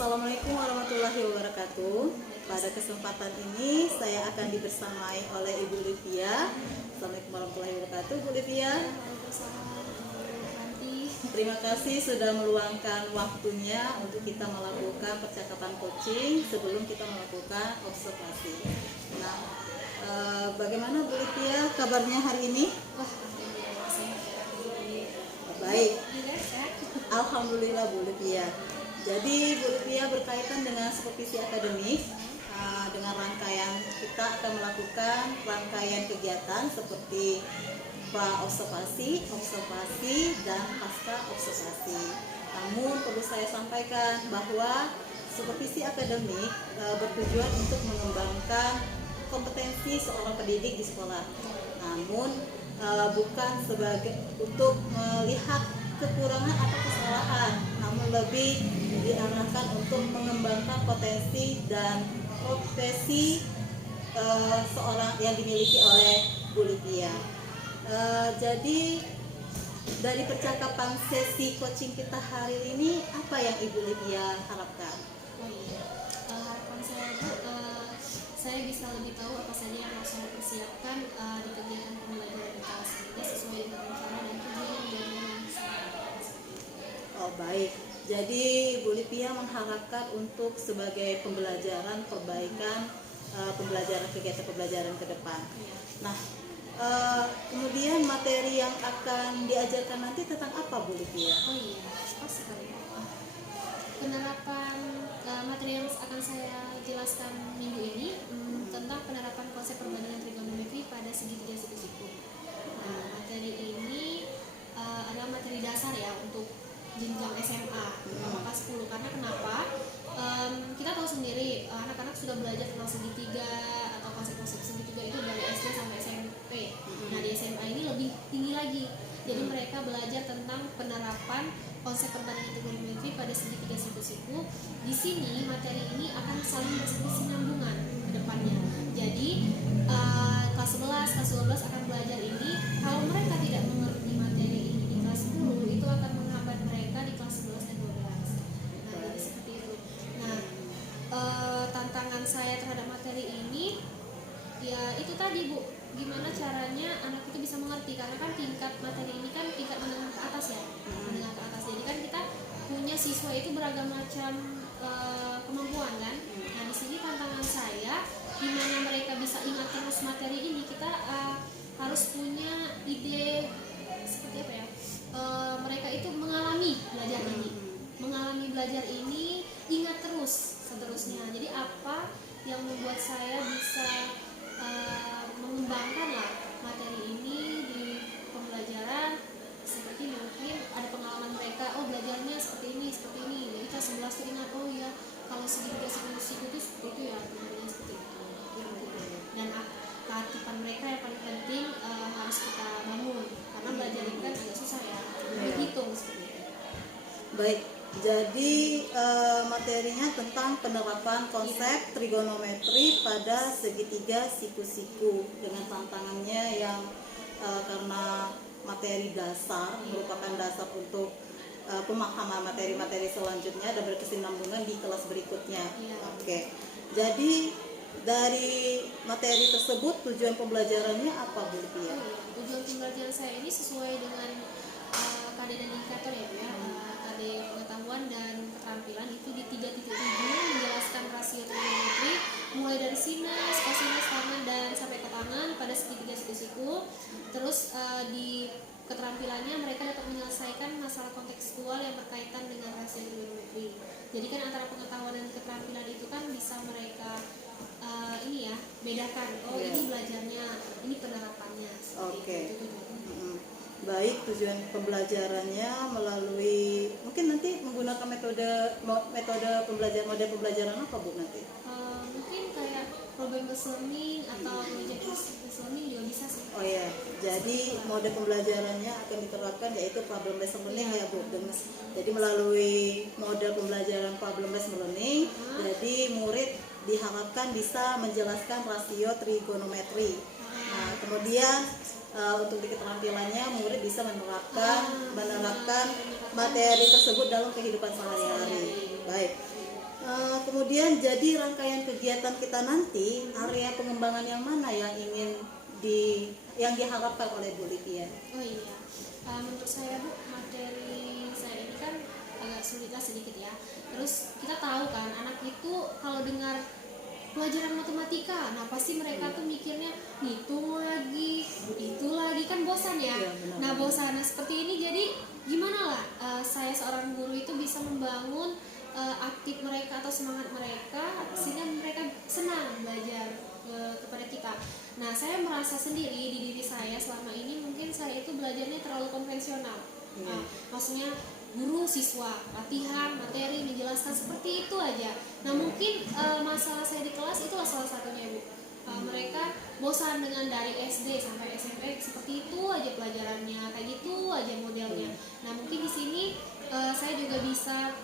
Assalamualaikum warahmatullahi wabarakatuh. Pada kesempatan ini saya akan dibersamai oleh Ibu Livia. Assalamualaikum warahmatullahi wabarakatuh, Bu Livia. Terima kasih sudah meluangkan waktunya untuk kita melakukan percakapan coaching sebelum kita melakukan observasi. Nah, bagaimana Bu Livia kabarnya hari ini? Baik. Alhamdulillah Bu Livia. Jadi Bu Livia berkaitan dengan supervisi akademik, dengan rangkaian kita akan melakukan rangkaian kegiatan seperti pra-observasi, observasi, dan pasca observasi. Namun perlu saya sampaikan bahwa supervisi akademik bertujuan untuk mengembangkan kompetensi seorang pendidik di sekolah. Namun bukan sebagai untuk melihat kekurangan atau kesalahan, namun lebih diarahkan untuk mengembangkan potensi dan profesi seorang yang dimiliki oleh Bu Livia. Jadi dari percakapan sesi coaching kita hari ini, apa yang Ibu Livia harapkan? Harapan saya Bu, saya bisa lebih tahu apa saja yang harus saya persiapkan di kegiatan pembelajaran di kelas ini sesuai dengan rencana dan tujuan yang Oh baik, jadi Bu Livia mengharapkan untuk sebagai pembelajaran perbaikan pembelajaran kegiatan pembelajaran ke depan. Nah, kemudian materi yang akan diajarkan nanti tentang apa Bu Livia? Oh iya, pas sekali. Penerapan materi yang akan saya jelaskan minggu ini tentang penerapan konsep perbandingan trigonometri pada segitiga siku-siku. Nah, materi ini adalah materi dasar ya untuk jenjang SMA kelas 10. Karena kenapa? Kita tahu sendiri anak-anak sudah belajar tentang segitiga atau konsep-konsep segitiga itu dari SD sampai SMP. Nah, di SMA ini lebih tinggi lagi. Jadi mereka belajar tentang penerapan konsep perbandingan trigonometri pada segitiga siku-siku. Di sini materi ini akan saling berkesinambungan ke depannya. Jadi kelas 11, kelas 12 akan belajar ini. Kalau mereka tidak mengerti materi ini di kelas 10, itu akan menghambat mereka di kelas 11 dan 12. Nah, jadi seperti itu. Nah, tantangan saya terhadap materi ini ya itu tadi Bu, gimana caranya anak itu bisa mengerti, karena kan tingkat materi ini kan tingkat menengah ke atas ya, menengah ke atas. Jadi kan kita punya siswa itu beragam macam kemampuan kan. Nah, di sini tantangan saya gimana mereka bisa ingat terus materi ini. Kita harus punya ide seperti apa ya, mereka itu mengalami belajar ini ingat terus seterusnya. Jadi apa yang membuat saya bisa mengembangkan lah materi ini di pembelajaran, seperti mungkin ada pengalaman mereka, oh belajarnya seperti ini. Jadi kelas 11 tuh ingat, oh ya kalau segitiga siku itu seperti itu ya, belajarnya seperti itu. Dan kearifan mereka yang paling penting harus kita bangun, karena belajar itu kan agak susah ya, berhitung seperti itu. Baik, jadi materinya tentang penerapan konsep trigonometri pada segitiga siku-siku dengan tantangannya yang karena materi dasar merupakan dasar untuk pemahaman materi-materi selanjutnya dan berkesinambungan di kelas berikutnya. Oke. Jadi dari materi tersebut tujuan pembelajarannya apa Bu Livia? Tujuan pembelajaran saya ini sesuai dengan KD dan indikator ya Bu ya. KD pengetahuan dan keterampilan itu di 3.7 menjelaskan rasio trigonometri mulai dari sinus, kosinus, tangan dan sampai ke tangan pada segitiga siku-siku. Terus di keterampilannya mereka dapat menyelesaikan masalah kontekstual yang berkaitan dengan rasio trigonometri. Jadi kan antara pengetahuan dan keterampilan itu kan bisa mereka ini ya, bedakan. Oh ini belajarnya, ini penerapannya. Oke. Baik, tujuan pembelajarannya melalui mungkin nanti menggunakan metode pembelajaran, model pembelajaran apa Bu nanti? Mungkin kayak problem based learning atau project based learning juga bisa sih. Oh ya, jadi mode pembelajarannya akan diterapkan yaitu problem based learning ya Bu. Jadi melalui model pembelajaran problem based learning, jadi murid diharapkan bisa menjelaskan rasio trigonometri. Nah, kemudian untuk di keterampilannya murid bisa menerapkan materi tersebut dalam kehidupan sehari-hari. Baik. Kemudian jadi rangkaian kegiatan kita nanti, area pengembangan yang mana yang yang diharapkan oleh Bu Livia? Oh iya, menurut saya Bu, materi saya ini kan agak sulit lah sedikit ya. Terus kita tahu kan anak itu kalau dengar pelajaran matematika, nah pasti mereka tuh mikirnya ngitung lagi, itu lagi, kan bosan ya. Iya, benar. Nah bosan. Nah, seperti ini jadi gimana lah saya seorang guru itu bisa membangun aktif mereka atau semangat mereka sehingga mereka senang belajar kepada kita. Nah saya merasa sendiri di diri saya selama ini mungkin saya itu belajarnya terlalu konvensional. Maksudnya guru siswa latihan materi menjelaskan seperti itu aja. Nah mungkin masalah saya di kelas itulah salah satunya Bu. Mereka bosan dengan dari SD sampai SMP seperti itu aja pelajarannya, kayak gitu aja modelnya. Nah mungkin di sini saya juga bisa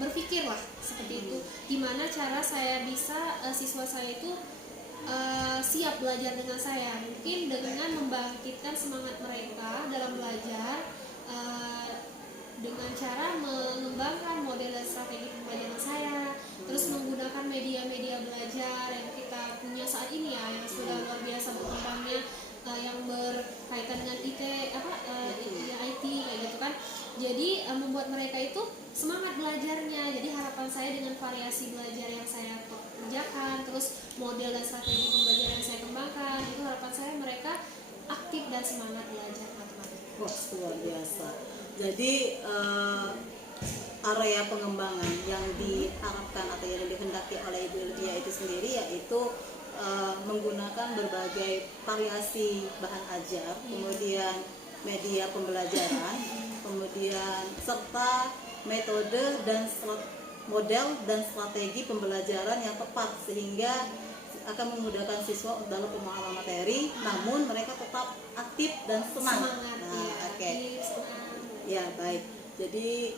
berpikir lah seperti itu, gimana cara saya bisa siswa saya itu siap belajar dengan saya, mungkin dengan membangkitkan semangat mereka dalam belajar dengan cara mengembangkan model dan strategi pembelajaran saya, terus menggunakan media-media belajar yang kita punya saat ini ya, yang sudah luar biasa berkembangnya, yang berkaitan dengan IT kayak gitu kan. Jadi membuat mereka itu semangat belajarnya. Jadi harapan saya dengan variasi belajar yang saya kerjakan, terus model dan strategi pembelajaran yang saya kembangkan, itu harapan saya mereka aktif dan semangat belajar matematika. Wah, luar biasa. Jadi area pengembangan yang diharapkan atau yang dihendaki oleh Ibu Livia itu sendiri yaitu menggunakan berbagai variasi bahan ajar, kemudian media pembelajaran, kemudian serta metode dan model dan strategi pembelajaran yang tepat sehingga akan memudahkan siswa dalam pemahaman materi, namun mereka tetap aktif dan semangat. Ya, baik. Jadi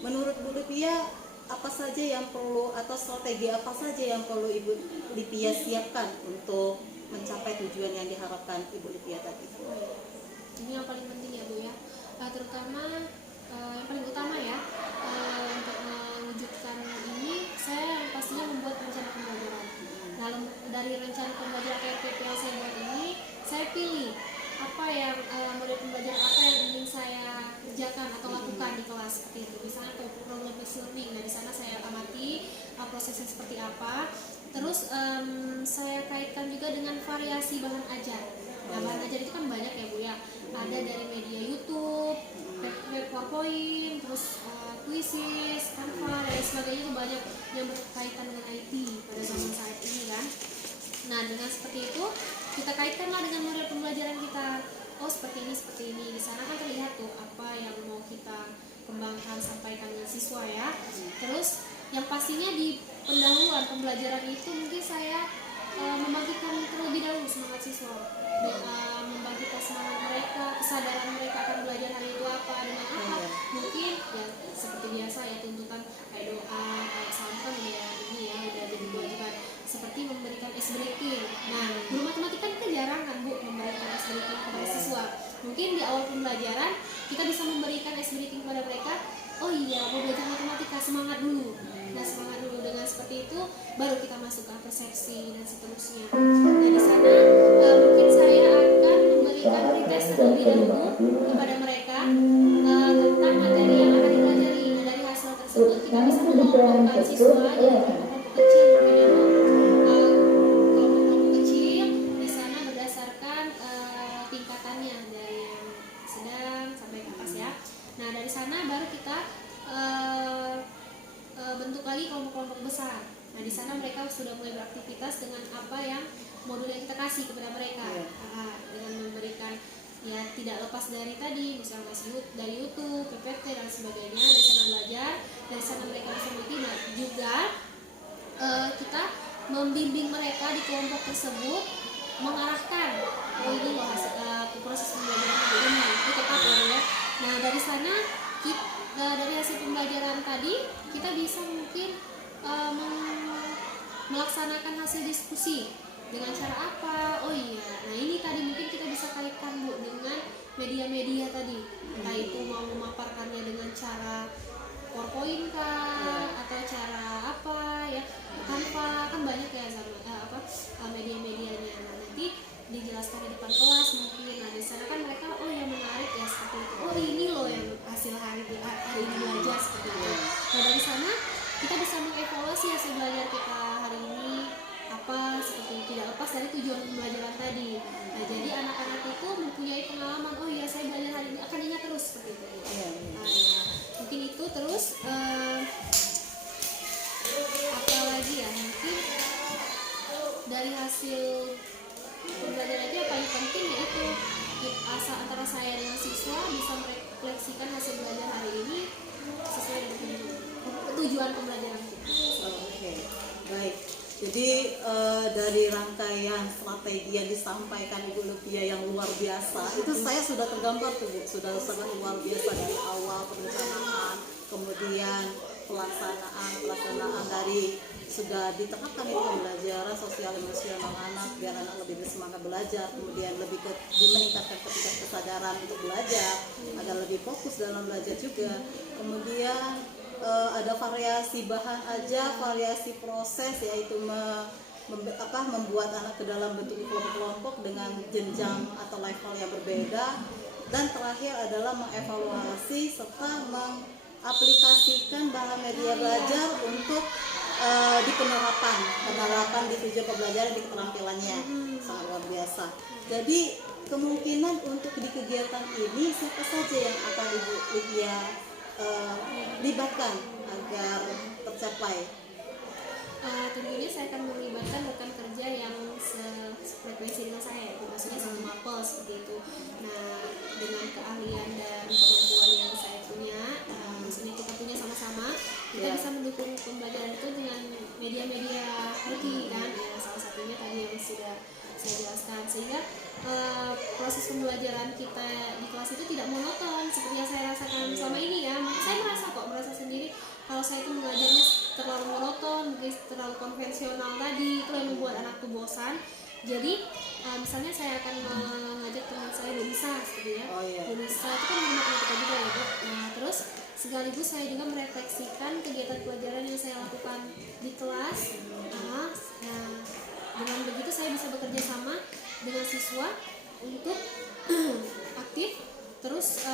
menurut Bu Livia, apa saja yang perlu atau strategi apa saja yang perlu Ibu Livia siapkan untuk mencapai tujuan yang diharapkan Ibu Livia tadi? Ini yang paling penting ya Bu ya, terutama yang paling utama ya, untuk mewujudkan ini saya pastinya membuat rencana pembelajaran. Dalam dari rencana pembelajaran KRPP yang saya buat ini, saya pilih apa yang model pembelajaran apa yang ingin saya kerjakan atau lakukan di kelas seperti itu. Misalnya problem based learning, nah di sana saya amati prosesnya seperti apa. Terus saya kaitkan juga dengan variasi bahan ajar. Nah bahan ajar itu kan banyak ya Bu ya. Ada dari media YouTube, web PowerPoint, terus Quizzes, Canva dan sebagainya, itu banyak yang berkaitan dengan IT pada zaman saat ini kan. Nah dengan seperti itu kita kaitkanlah dengan model pembelajaran kita. Oh seperti ini. Di sana kan terlihat tuh apa yang mau kita kembangkan sampaikan ke siswa ya. Terus yang pastinya di pendahuluan pembelajaran itu mungkin saya membangkitkan terlebih dahulu semangat siswa, membangkitkan semangat mereka, kesadaran mereka akan belajar hari itu apa dengan apa. Mungkin ya seperti biasa ya tuntutan kayak doa, kayak salam kan ya ini ya udah jadi kewajiban, seperti memberikan ice breaking. Nah guru matematika kita jarang kan Bu memberikan ice breaking kepada siswa. Mungkin di awal pembelajaran kita bisa memberikan ice breaking kepada mereka. Oh iya, mau belajar matematika, semangat dulu. Nah semangat dulu, dengan seperti itu baru kita masuk ke persepsi dan seterusnya. Nah di sana mungkin saya akan memberikan pretest terlebih dahulu kepada mereka tentang materi yang akan dipelajari. Nah dari hasil tersebut kita bisa mengelompokkan siswa jadi kelompok kecil, kelompok kecil di sana berdasarkan tingkatannya dari yang sedang sampai ke atas ya. Nah dari sana baru kita bentuk lagi kelompok-kelompok besar. Nah di sana mereka sudah mulai beraktivitas dengan apa yang modul yang kita kasih kepada mereka, dengan memberikan ya tidak lepas dari tadi misalnya dari YouTube, PPT dan sebagainya. Dari sana belajar, dari sana mereka bisa mengerti. Nah juga kita membimbing mereka di kelompok tersebut, mengarahkan ini loh proses pembelajaran ini tepat ya. Nah dari sana dari hasil pembelajaran tadi kita bisa mungkin melaksanakan hasil diskusi dengan cara apa. Oh iya, nah ini tadi mungkin kita bisa kaitkan Bu dengan media-media tadi, entah itu mau memaparkannya dengan cara PowerPoint kah, atau cara apa ya, Canva, kan banyak ya media-medianya. Nah, nanti dijelaskan di depan kelas mungkin. Nah, di sana kan mereka oh yang menarik ya seperti itu. Oh ini loh yang hasil hari ini belajar seperti itu. Nah, dari sana kita bisa mengevaluasi hasil belajar kita hari ini apa, seperti itu, tidak lepas dari tujuan pembelajaran tadi. Nah, jadi anak-anak itu mempunyai pengalaman, oh iya saya belajar hari ini, akan ingat terus seperti itu. Iya. Nah, ya. Mungkin itu terus apa lagi ya, mungkin dari hasil pembelajaran itu yang paling penting yaitu antara saya dengan siswa bisa merefleksikan hasil belajar hari ini sesuai dengan tujuan pembelajaran kita. Oke, baik. Jadi dari rangkaian strategi yang disampaikan Ibu Lupia yang luar biasa, itu saya sudah tergambar tuh Bu, sudah sangat luar biasa dari awal perencanaan, kemudian pelaksanaan dari sudah diterapkan itu pembelajaran sosial emosional anak biar anak lebih bersemangat belajar, kemudian lebih meningkatkan tingkat kesadaran untuk belajar agar lebih fokus dalam belajar juga, kemudian ada variasi bahan aja, variasi proses, yaitu membuat anak ke dalam bentuk kelompok-kelompok dengan jenjang atau level yang berbeda, dan terakhir adalah mengevaluasi serta mengaplikasikan bahan media belajar untuk di penerapan di tujuan pembelajaran, di keterampilannya. Sangat luar biasa. Jadi kemungkinan untuk di kegiatan ini siapa saja yang akan Ibu Lupia libatkan agar tercapai? Tentunya saya akan melibatkan rekan kerja yang sefrekuensi dengan saya, maksudnya satu mapel seperti itu. Nah, dengan keahlian dan kemampuan yang saya punya, maksudnya kita punya sama-sama, kita bisa mendukung pembelajaran itu dengan media-media IT kan, ya salah satunya tadi yang sudah saya jelaskan, sehingga proses pembelajaran kita di kelas itu tidak monoton seperti yang saya rasakan selama ini ya. Saya merasa sendiri kalau saya itu mengajarnya terlalu monoton, mungkin terlalu konvensional tadi, itu yang membuat anak tuh bosan. Jadi misalnya saya akan mengajak teman saya Donisa seperti ya. Donisa itu kan anak kita juga ya Bu. Nah, terus sekaligus saya juga merefleksikan kegiatan pelajaran yang saya lakukan di kelas. Nah, dengan begitu saya bisa bekerja sama dengan siswa untuk aktif terus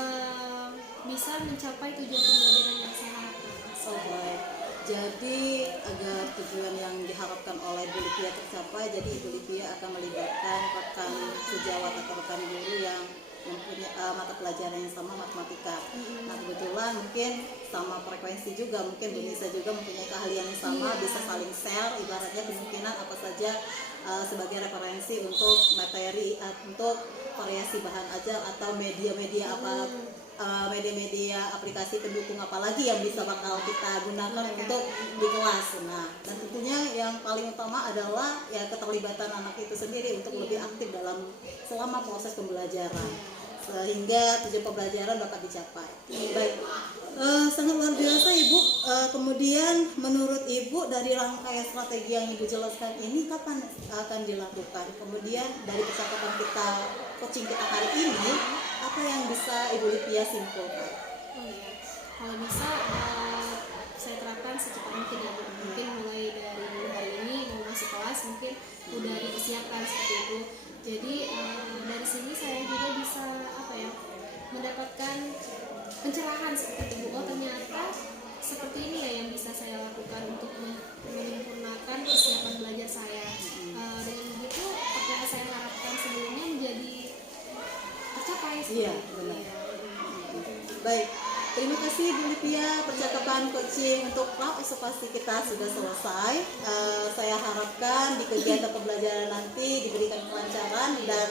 bisa mencapai tujuan pembelajaran yang saya harapkan. Baik. Jadi agar tujuan yang diharapkan oleh Bu Lupia tercapai, jadi Ibu Lupia akan melibatkan rekan sejawat atau rekan guru yang mempunyai mata pelajaran yang sama, matematika. Nah, kebetulan mungkin sama frekuensi juga, mungkin Bu Nisa juga mempunyai keahlian yang sama, bisa saling share ibaratnya kemungkinan apa saja sebagai referensi untuk materi, untuk variasi bahan ajar atau media-media apa, media-media aplikasi pendukung apalagi yang bisa bakal kita gunakan untuk di kelas. Nah, dan tentunya yang paling utama adalah ya keterlibatan anak itu sendiri untuk lebih aktif dalam selama proses pembelajaran sehingga tujuan pembelajaran dapat dicapai. Baik, sangat luar biasa Ibu. Kemudian menurut Ibu dari rangkaian strategi yang Ibu jelaskan ini kapan akan dilakukan? Kemudian dari percakapan kita, coaching kita hari ini, apa yang bisa Ibu Lupia simpulkan? Oh iya, kalau bisa saya terapkan secepat mungkin ya Bu. Mungkin mulai dari hari ini mau masuk kelas mungkin udah dipersiapkan seperti itu. Jadi dari sini saya juga bisa mendapatkan pencerahan seperti itu. Oh ternyata seperti ini ya yang bisa saya lakukan untuk menyempurnakan kesiapan belajar saya. Dengan begitu apa yang saya harapkan sebelumnya menjadi tercapai. Iya, benar. Baik, terima kasih Bu Lupia. Percakapan coaching untuk pra-observasi kita sudah selesai. Saya harapkan di kegiatan pembelajaran nanti diberikan kelancaran dan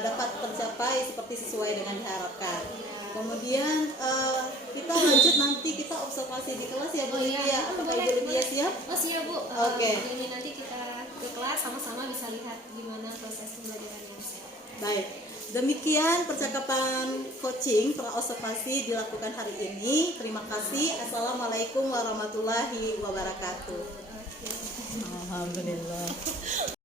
dapat tercapai seperti sesuai dengan diharapkan. Kemudian kita lanjut nanti kita observasi di kelas ya Bu Lupia. Apakah Ibu Lupia siap? Oh siap Bu. Oke. Ini nanti kita ke kelas sama-sama bisa lihat gimana proses pembelajarannya. Baik. Demikian percakapan coaching pra-observasi dilakukan hari ini. Terima kasih. Assalamualaikum warahmatullahi wabarakatuh. Alhamdulillah.